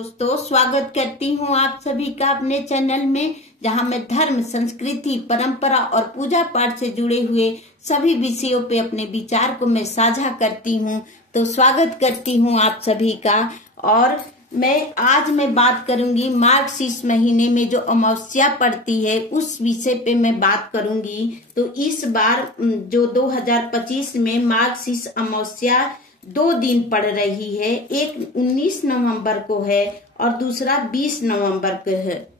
दोस्तों, स्वागत करती हूँ आप सभी का अपने चैनल में, जहाँ मैं धर्म, संस्कृति, परंपरा और पूजा पाठ से जुड़े हुए सभी विषयों पे अपने विचार को मैं साझा करती हूँ। तो स्वागत करती हूँ आप सभी का। और आज मैं बात करूंगी मार्गशीर्ष महीने में जो अमावस्या पड़ती है उस विषय पे मैं बात करूंगी। तो इस बार जो 2025 में मार्गशीर्ष अमावस्या 2 दिन पड़ रही है, एक 19 नवंबर को है और दूसरा 20 नवंबर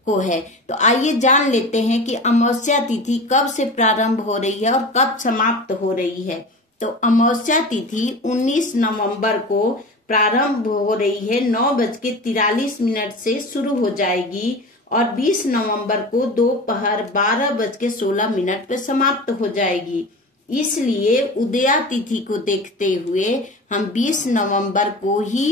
को है। तो आइए जान लेते हैं कि अमावस्या तिथि कब से प्रारंभ हो रही है और कब समाप्त हो रही है। तो अमावस्या तिथि 19 नवंबर को प्रारंभ हो रही है, 9:43 से शुरू हो जाएगी और 20 नवंबर को दोपहर 12:16 पे समाप्त हो जाएगी। इसलिए उदया तिथि को देखते हुए हम 20 नवंबर को ही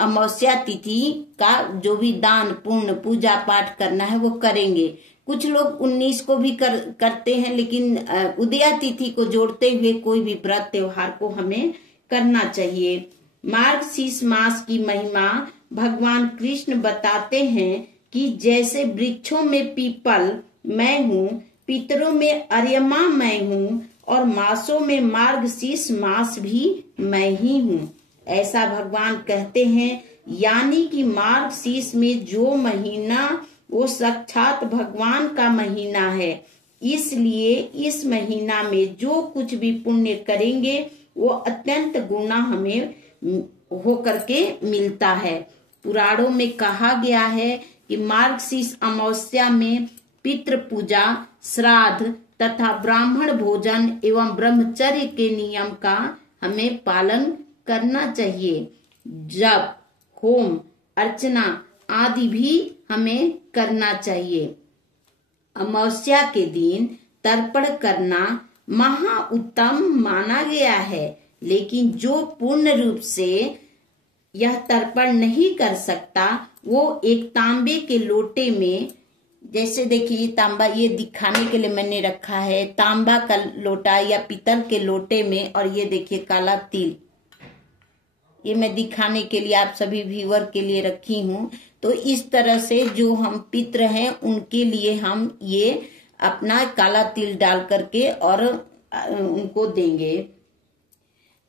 अमावस्या तिथि का जो भी दान पुण्य पूजा पाठ करना है वो करेंगे। कुछ लोग 19 को भी करते हैं, लेकिन उदया तिथि को जोड़ते हुए कोई भी व्रत त्योहार को हमें करना चाहिए। मार्गशीर्ष मास की महिमा भगवान कृष्ण बताते हैं कि जैसे वृक्षों में पीपल मैं हूँ, पितरों में अर्यमा मैं हूँ और मासों में मार्गशीर्ष मास भी मैं ही हूँ, ऐसा भगवान कहते हैं। यानी कि मार्गशीर्ष में जो महीना वो साक्षात भगवान का महीना है। इसलिए इस महीना में जो कुछ भी पुण्य करेंगे वो अत्यंत गुना हमें होकर के मिलता है। पुराणों में कहा गया है कि मार्गशीर्ष अमावस्या में पितृ पूजा, श्राद्ध तथा ब्राह्मण भोजन एवं ब्रह्मचर्य के नियम का हमें पालन करना चाहिए। जप, होम, अर्चना आदि भी हमें करना चाहिए। अमावस्या के दिन तर्पण करना महा उत्तम माना गया है, लेकिन जो पूर्ण रूप से यह तर्पण नहीं कर सकता वो एक तांबे के लोटे में, जैसे देखिए तांबा, ये दिखाने के लिए मैंने रखा है, तांबा का लोटा या पीतल के लोटे में, और ये देखिए काला तिल, ये मैं दिखाने के लिए आप सभी व्यूअर के लिए रखी हूँ। तो इस तरह से जो हम पितृ हैं उनके लिए हम ये अपना काला तिल डाल करके और उनको देंगे।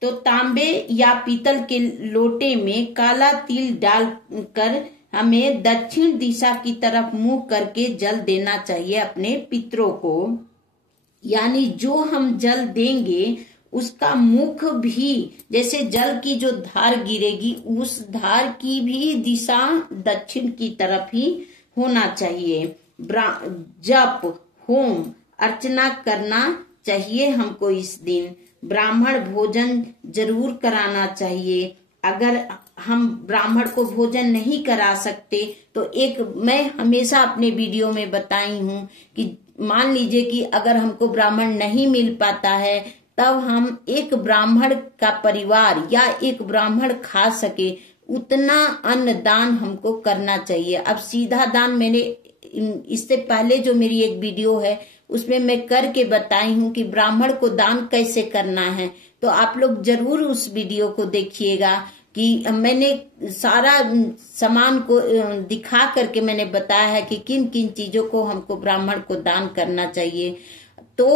तो तांबे या पीतल के लोटे में काला तिल डालकर हमें दक्षिण दिशा की तरफ मुंह करके जल देना चाहिए अपने पितरों को। यानी जो हम जल देंगे उसका मुख भी, जैसे जल की जो धार गिरेगी उस धार की भी दिशा दक्षिण की तरफ ही होना चाहिए। जप, होम, अर्चना करना चाहिए हमको इस दिन। ब्राह्मण भोजन जरूर कराना चाहिए। अगर हम ब्राह्मण को भोजन नहीं करा सकते तो मैं हमेशा अपने वीडियो में बताई हूँ कि मान लीजिए कि अगर हमको ब्राह्मण नहीं मिल पाता है तब हम एक ब्राह्मण का परिवार या एक ब्राह्मण खा सके उतना अन्न दान हमको करना चाहिए। अब सीधा दान मैंने इससे पहले जो मेरी एक वीडियो है उसमें मैं करके बताई हूँ कि ब्राह्मण को दान कैसे करना है, तो आप लोग जरूर उस वीडियो को देखिएगा कि मैंने सारा सामान को दिखा करके मैंने बताया है कि किन किन चीजों को हमको ब्राह्मण को दान करना चाहिए। तो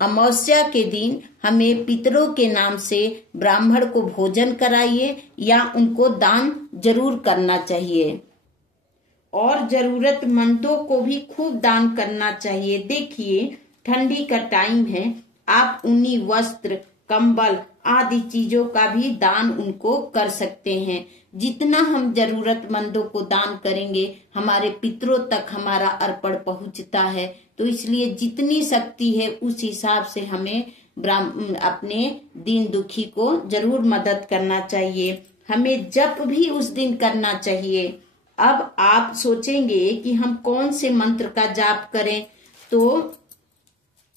अमावस्या के दिन हमें पितरों के नाम से ब्राह्मण को भोजन कराइए या उनको दान जरूर करना चाहिए और जरूरतमंदों को भी खूब दान करना चाहिए। देखिए ठंडी का टाइम है, आप ऊनी वस्त्र, कंबल आदि चीजों का भी दान उनको कर सकते हैं। जितना हम जरूरतमंदों को दान करेंगे हमारे पितरों तक हमारा अर्पण पहुंचता है। तो इसलिए जितनी शक्ति है उस हिसाब से हमें अपने दीन दुखी को जरूर मदद करना चाहिए। हमें जप भी उस दिन करना चाहिए। अब आप सोचेंगे कि हम कौन से मंत्र का जाप करें, तो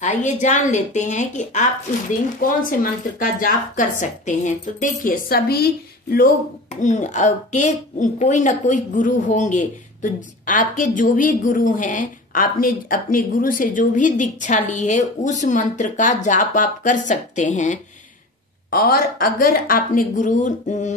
आइए जान लेते हैं कि आप उस दिन कौन से मंत्र का जाप कर सकते हैं। तो देखिए सभी लोग के कोई ना कोई गुरु होंगे, तो आपके जो भी गुरु हैं, आपने अपने गुरु से जो भी दीक्षा ली है उस मंत्र का जाप आप कर सकते हैं। और अगर आपने गुरु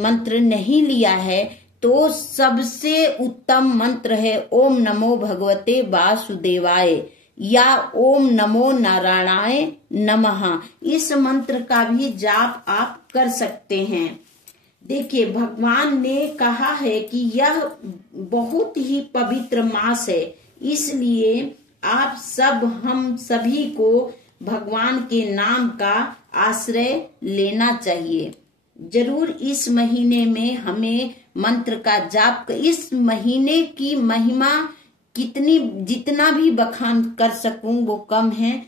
मंत्र नहीं लिया है तो सबसे उत्तम मंत्र है ओम नमो भगवते वासुदेवाय या ओम नमो नारायणाय नमः। इस मंत्र का भी जाप आप कर सकते हैं। देखिए, भगवान ने कहा है कि यह बहुत ही पवित्र मास है, इसलिए आप सब हम सभी को भगवान के नाम का आश्रय लेना चाहिए। जरूर इस महीने में हमें मंत्र का जाप, इस महीने की महिमा कितनी जितना भी बखान कर सकूं वो कम है,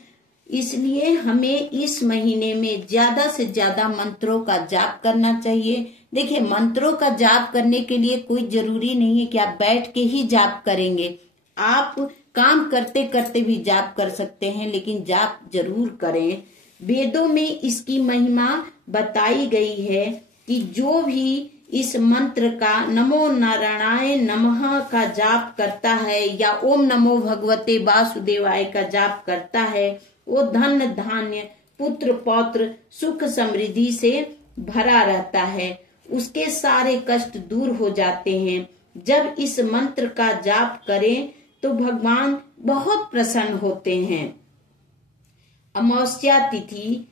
इसलिए हमें इस महीने में ज्यादा से ज्यादा मंत्रों का जाप करना चाहिए। देखिए, मंत्रों का जाप करने के लिए कोई जरूरी नहीं है कि आप बैठ के ही जाप करेंगे, आप काम करते करते भी जाप कर सकते हैं, लेकिन जाप जरूर करें। वेदों में इसकी महिमा बताई गई है कि जो भी इस मंत्र का नमो नारायणाय नमः का जाप करता है या ओम नमो भगवते वासुदेवाय का जाप करता है, वो धन धान्य पुत्र पौत्र सुख समृद्धि से भरा रहता है, उसके सारे कष्ट दूर हो जाते हैं। जब इस मंत्र का जाप करें तो भगवान बहुत प्रसन्न होते हैं। अमावस्या तिथि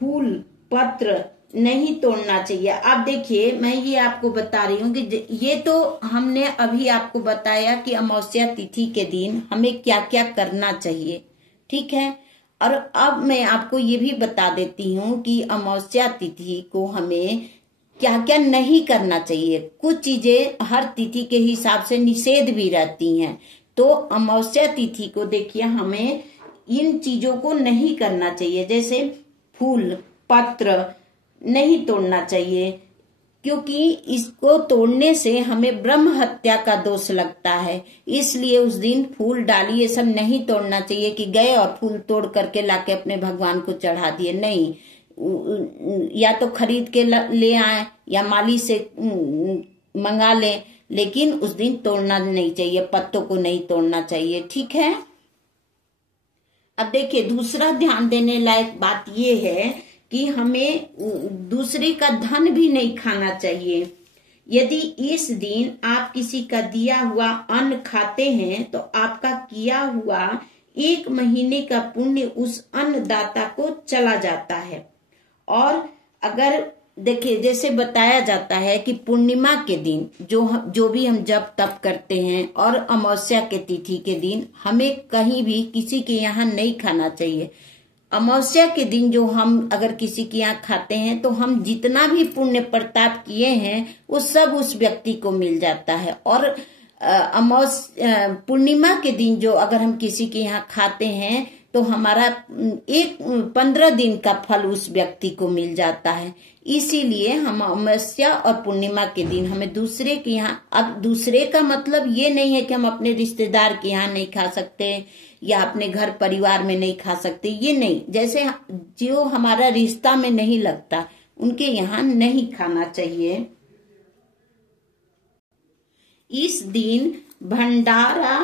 फूल पत्र नहीं तोड़ना चाहिए। आप देखिए, मैं ये आपको बता रही हूँ कि ये तो हमने अभी आपको बताया कि अमावस्या तिथि के दिन हमें क्या क्या करना चाहिए, ठीक है। और अब मैं आपको ये भी बता देती हूँ कि अमावस्या तिथि को हमें क्या क्या नहीं करना चाहिए। कुछ चीजें हर तिथि के हिसाब से निषेध भी रहती हैं, तो अमावस्या तिथि को देखिए हमें इन चीजों को नहीं करना चाहिए। जैसे फूल पत्र नहीं तोड़ना चाहिए, क्योंकि इसको तोड़ने से हमें ब्रह्म हत्या का दोष लगता है, इसलिए उस दिन फूल डाली ये सब नहीं तोड़ना चाहिए कि गए और फूल तोड़ करके लाके अपने भगवान को चढ़ा दिए। नहीं, या तो खरीद के ले आए या माली से मंगा ले, लेकिन उस दिन तोड़ना नहीं चाहिए, पत्तों को नहीं तोड़ना चाहिए, ठीक है। अब देखिए, दूसरा ध्यान देने लायक बात ये है कि हमें दूसरे का धन भी नहीं खाना चाहिए। यदि इस दिन आप किसी का दिया हुआ अन्न खाते हैं तो आपका किया हुआ 1 महीने का पुण्य उस अन्नदाता को चला जाता है। और अगर देखिए, जैसे बताया जाता है कि पूर्णिमा के दिन जो भी हम जप तप करते हैं और अमावस्या के तिथि के दिन हमें कहीं भी किसी के यहाँ नहीं खाना चाहिए। अमावस्या के दिन जो हम अगर किसी के यहाँ खाते हैं तो हम जितना भी पुण्य प्रताप किए हैं वो सब उस व्यक्ति को मिल जाता है। और पूर्णिमा के दिन जो अगर हम किसी के यहाँ खाते हैं तो हमारा 15 दिन का फल उस व्यक्ति को मिल जाता है। इसीलिए हम अमावस्या और पूर्णिमा के दिन हमें दूसरे के यहाँ, अब दूसरे का मतलब ये नहीं है कि हम अपने रिश्तेदार के यहाँ नहीं खा सकते या अपने घर परिवार में नहीं खा सकते, ये नहीं। जैसे जो हमारा रिश्ता में नहीं लगता उनके यहाँ नहीं खाना चाहिए। इस दिन भंडारा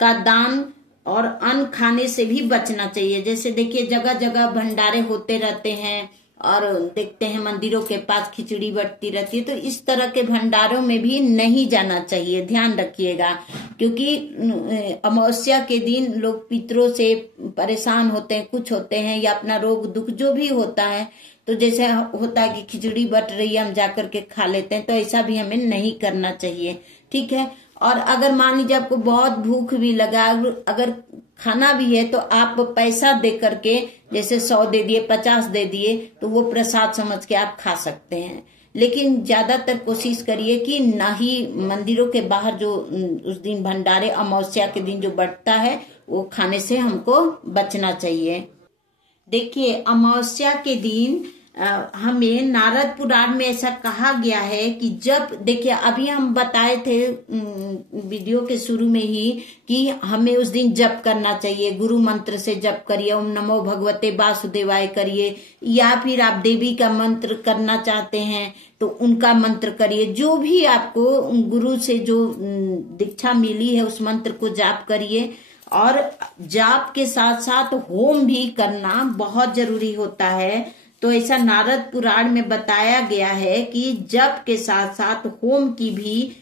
का दान और अन्न खाने से भी बचना चाहिए। जैसे देखिए, जगह जगह भंडारे होते रहते हैं और देखते हैं मंदिरों के पास खिचड़ी बंटती रहती है, तो इस तरह के भंडारों में भी नहीं जाना चाहिए, ध्यान रखिएगा। क्योंकि अमावस्या के दिन लोग पितरों से परेशान होते हैं, कुछ होते हैं, या अपना रोग दुख जो भी होता है, तो जैसे होता है कि खिचड़ी बट रही है हम जाकर के खा लेते हैं, तो ऐसा भी हमें नहीं करना चाहिए, ठीक है। और अगर मान लीजिए आपको बहुत भूख भी लगा, अगर खाना भी है तो आप पैसा दे करके, जैसे 100 दे दिए 50 दे दिए, तो वो प्रसाद समझ के आप खा सकते हैं। लेकिन ज्यादातर कोशिश करिए कि ना ही मंदिरों के बाहर जो उस दिन भंडारे अमावस्या के दिन जो बंटता है वो खाने से हमको बचना चाहिए। देखिए, अमावस्या के दिन हमें नारद पुराण में ऐसा कहा गया है कि जब, देखिए अभी हम बताए थे वीडियो के शुरू में ही कि हमें उस दिन जप करना चाहिए, गुरु मंत्र से जप करिए, ओम नमो भगवते वासुदेवाय करिए, या फिर आप देवी का मंत्र करना चाहते हैं तो उनका मंत्र करिए। जो भी आपको गुरु से जो दीक्षा मिली है उस मंत्र को जाप करिए। और जाप के साथ साथ होम भी करना बहुत जरूरी होता है। तो ऐसा नारद पुराण में बताया गया है कि जप के साथ साथ होम की भी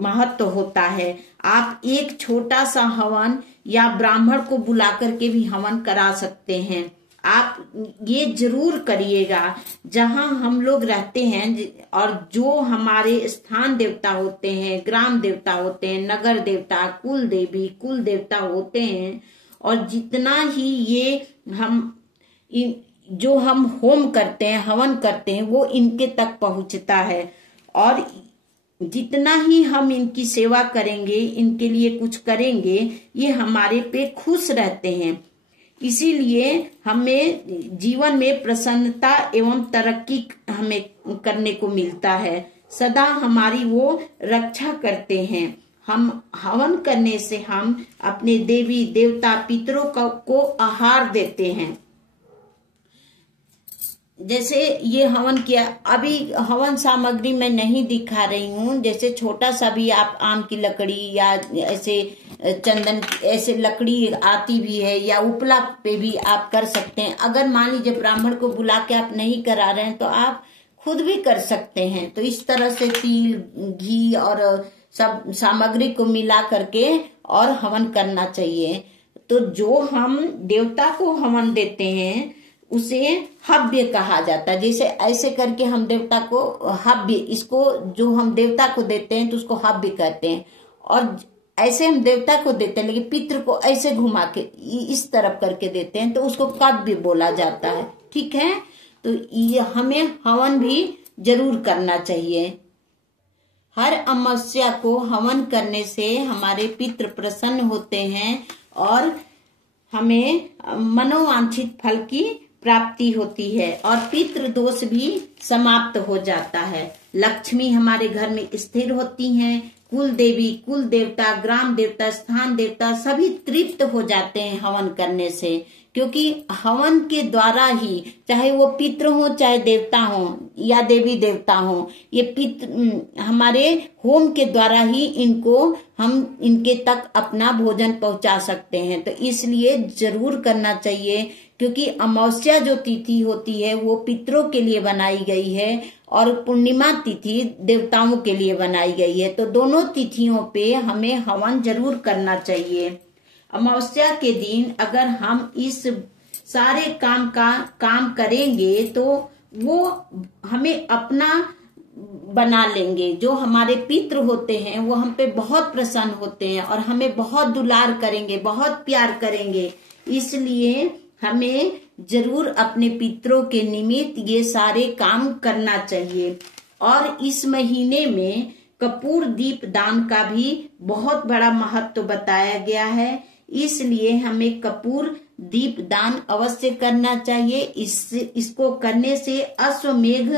महत्व होता है। आप एक छोटा सा हवन या ब्राह्मण को बुला करके भी हवन करा सकते हैं। आप ये जरूर करिएगा जहां हम लोग रहते हैं और जो हमारे स्थान देवता होते हैं, ग्राम देवता होते हैं, नगर देवता, कुल देवी, कुल देवता होते हैं, और जितना ही ये जो हम होम करते हैं, हवन करते हैं, वो इनके तक पहुंचता है। और जितना ही हम इनकी सेवा करेंगे, इनके लिए कुछ करेंगे, ये हमारे पे खुश रहते हैं। इसीलिए हमें जीवन में प्रसन्नता एवं तरक्की हमें करने को मिलता है। सदा हमारी वो रक्षा करते हैं। हम हवन करने से हम अपने देवी देवता पितरों को आहार देते हैं। जैसे ये हवन किया, अभी हवन सामग्री मैं नहीं दिखा रही हूँ। जैसे छोटा सा भी आप आम की लकड़ी या ऐसे चंदन ऐसे लकड़ी आती भी है, या उपला पे भी आप कर सकते हैं। अगर मान लीजिए ब्राह्मण को बुला के आप नहीं करा रहे हैं तो आप खुद भी कर सकते हैं। तो इस तरह से तिल, घी और सब सामग्री को मिला करके और हवन करना चाहिए। तो जो हम देवता को हवन देते हैं उसे हव्य कहा जाता है। जैसे ऐसे करके हम देवता को हव्य, इसको जो हम देवता को देते हैं तो उसको हव्य कहते हैं। और ऐसे हम देवता को देते हैं, लेकिन पितृ को ऐसे घुमा के इस तरफ करके देते हैं तो उसको काव्य बोला जाता है। ठीक है, तो ये हमें हवन भी जरूर करना चाहिए। हर अमावस्या को हवन करने से हमारे पितृ प्रसन्न होते हैं और हमें मनोवांछित फल की प्राप्ति होती है और पितृ दोष भी समाप्त हो जाता है। लक्ष्मी हमारे घर में स्थिर होती हैं। कुल देवी, कुल देवता, ग्राम देवता, स्थान देवता सभी तृप्त हो जाते हैं हवन करने से, क्योंकि हवन के द्वारा ही, चाहे वो पितृ हो चाहे देवता हो या देवी देवता हो, ये पितृ हमारे होम के द्वारा ही हम इनके तक अपना भोजन पहुंचा सकते हैं। तो इसलिए जरूर करना चाहिए, क्योंकि अमावस्या जो तिथि होती है वो पितरों के लिए बनाई गई है और पूर्णिमा तिथि देवताओं के लिए बनाई गई है। तो दोनों तिथियों पे हमें हवन जरूर करना चाहिए। अमावस्या के दिन अगर हम इस सारे काम करेंगे तो वो हमें अपना बना लेंगे। जो हमारे पितृ होते हैं वो हम पे बहुत प्रसन्न होते हैं और हमें बहुत दुलार करेंगे, बहुत प्यार करेंगे। इसलिए हमें जरूर अपने पितरों के निमित्त ये सारे काम करना चाहिए। और इस महीने में कपूर दीप दान का भी बहुत बड़ा महत्व बताया गया है, इसलिए हमें कपूर दीप दान अवश्य करना चाहिए। इसको करने से अश्वमेघ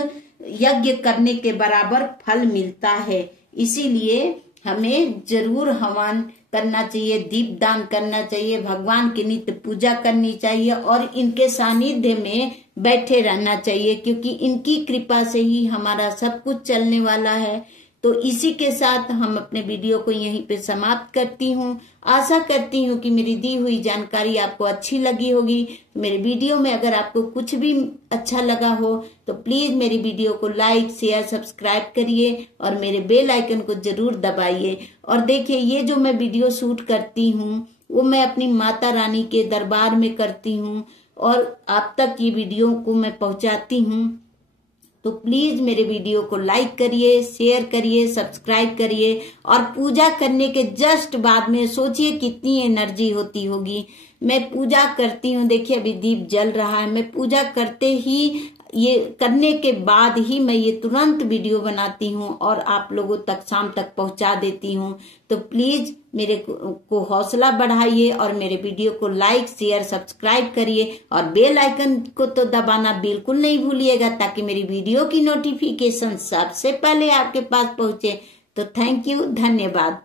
यज्ञ करने के बराबर फल मिलता है। इसीलिए हमें जरूर हवन करना चाहिए, दीप दान करना चाहिए, भगवान की नित्य पूजा करनी चाहिए और इनके सानिध्य में बैठे रहना चाहिए, क्योंकि इनकी कृपा से ही हमारा सब कुछ चलने वाला है। तो इसी के साथ हम अपने वीडियो को यहीं पे समाप्त करती हूँ। आशा करती हूँ कि मेरी दी हुई जानकारी आपको अच्छी लगी होगी। मेरे वीडियो में अगर आपको कुछ भी अच्छा लगा हो तो प्लीज मेरी वीडियो को लाइक, शेयर, सब्सक्राइब करिए और मेरे बेल आइकन को जरूर दबाइए। और देखिए, ये जो मैं वीडियो शूट करती हूँ वो मैं अपनी माता रानी के दरबार में करती हूँ और आप तक ये वीडियो को मैं पहुँचाती हूँ। तो प्लीज मेरे वीडियो को लाइक करिए, शेयर करिए, सब्सक्राइब करिए। और पूजा करने के जस्ट बाद में सोचिए कितनी एनर्जी होती होगी। मैं पूजा करती हूँ, देखिए अभी दीप जल रहा है, मैं पूजा करते ही ये करने के बाद ही मैं ये तुरंत वीडियो बनाती हूँ और आप लोगों तक शाम तक पहुंचा देती हूँ। तो प्लीज मेरे को हौसला बढ़ाइए और मेरे वीडियो को लाइक, शेयर, सब्सक्राइब करिए और बेल आइकन को तो दबाना बिल्कुल नहीं भूलिएगा, ताकि मेरी वीडियो की नोटिफिकेशन सबसे पहले आपके पास पहुंचे। तो थैंक यू, धन्यवाद।